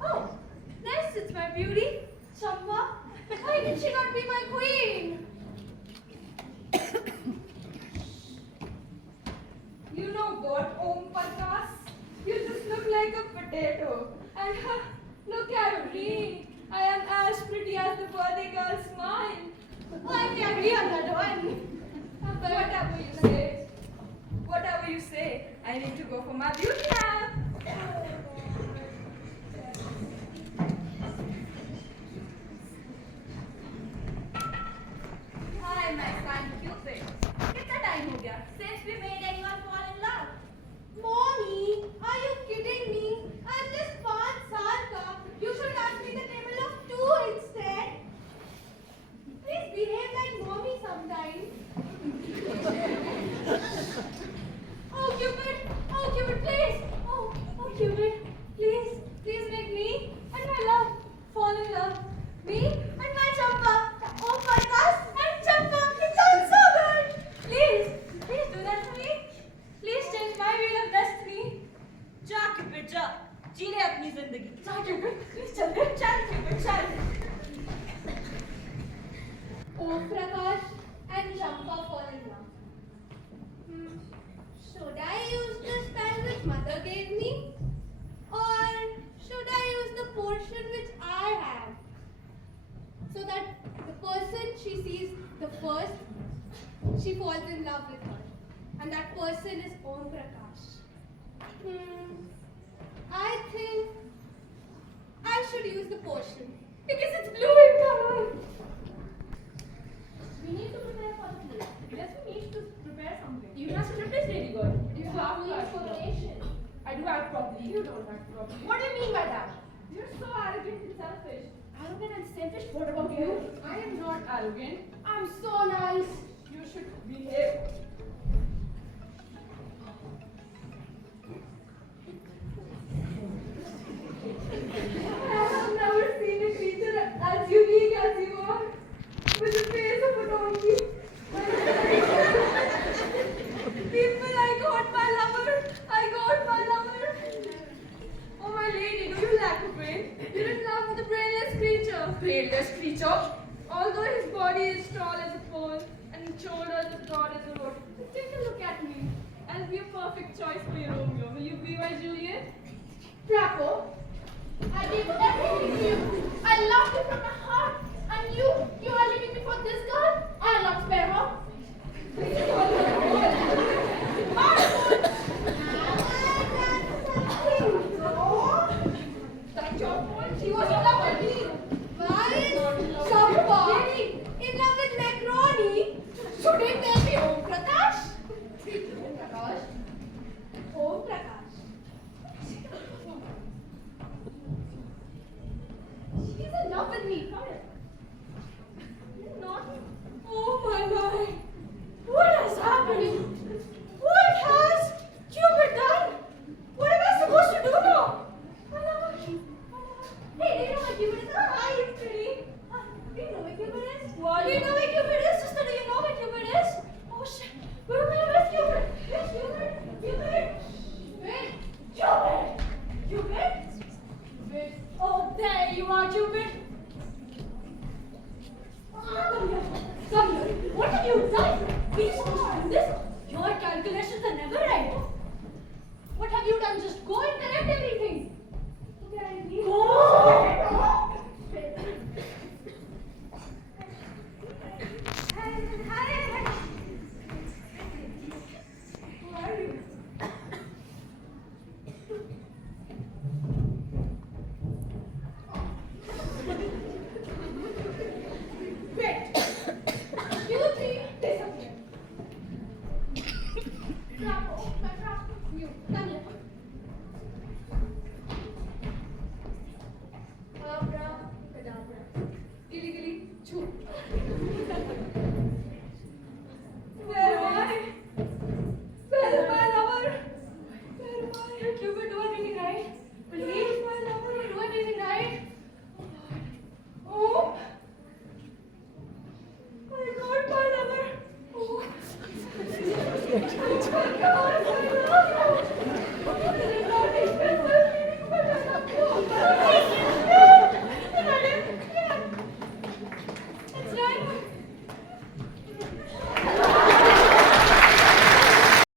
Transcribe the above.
Oh, there sits my beauty, Champa. Why did she not be my queen? You know what, Om Parkas? You just look like a potato. And look at me. I am as pretty as the birthday girl's smile. Oh, I can agree on that one. But whatever you say, I need to go for my beauty nap. Hi, my son Cupid. Kitna time ho gaya since we made anyone fall in love? Mommy, are you kidding me? I'm just 5 saal ka. You should ask me the table of 2 instead. Please behave like mommy sometime. Oh, Cupid, please. Oh, Cupid, please make me and my love fall in love. Me and my Champa. Oh, Parkas and Champa. It sounds so good. Please do that for me. Please change my wheel of destiny. जा Cupid जा, जी ले अपनी जिंदगी. जा Cupid, please चल Cupid, चल. Oh, Prakash and Champa fall in love. Should I use the spell which mother gave me? Or should I use the portion which I have? So that the person she sees the first, she falls in love with her. And that person is Om Prakash. I think I should use the potion. Because it's blue in color. We need to prepare for the play. Yes, we need to prepare something. You must have this lady girl. You have the information. I do act properly. You don't act properly. What do you mean by that? You're so arrogant and selfish. Arrogant and selfish. What about you? I am not arrogant. I'm so nice. You should behave. I have never seen a creature as unique as you are, with the face of a donkey. People, I got my lover. Oh, my lady, do you lack a brain? You're in love with a brainless creature. Brainless creature. Although his body is tall as a pole and his shoulders as broad as a road, just take a look at me. I'll be a perfect choice for your Romeo. Will you be my Juliet? Bravo. I gave everything to you. I loved you from my heart. And you are leaving me for this girl? I love Sparrow. That's your fault. She was in love with me. Why? Champa. In love with Negroni. Shouldn't there be Om Prakash? Om Prakash? Om Prakash. She's in love with me. You're not. Oh my. What has happened? What has Cupid done? What am I supposed to do now? My lover. Hey, do you know where Cupid is? Hi, it's pretty. Do you know where Cupid is? What? Do you know where Cupid is? Sister, do you know where Cupid is? Oh shit. Where's Cupid? Where's Cupid? Cupid? Cupid? Oh, there you are, Cupid. Come here. What have you done? We supposed to do this? Your calculations are never right. What have you done? Just go and correct everything.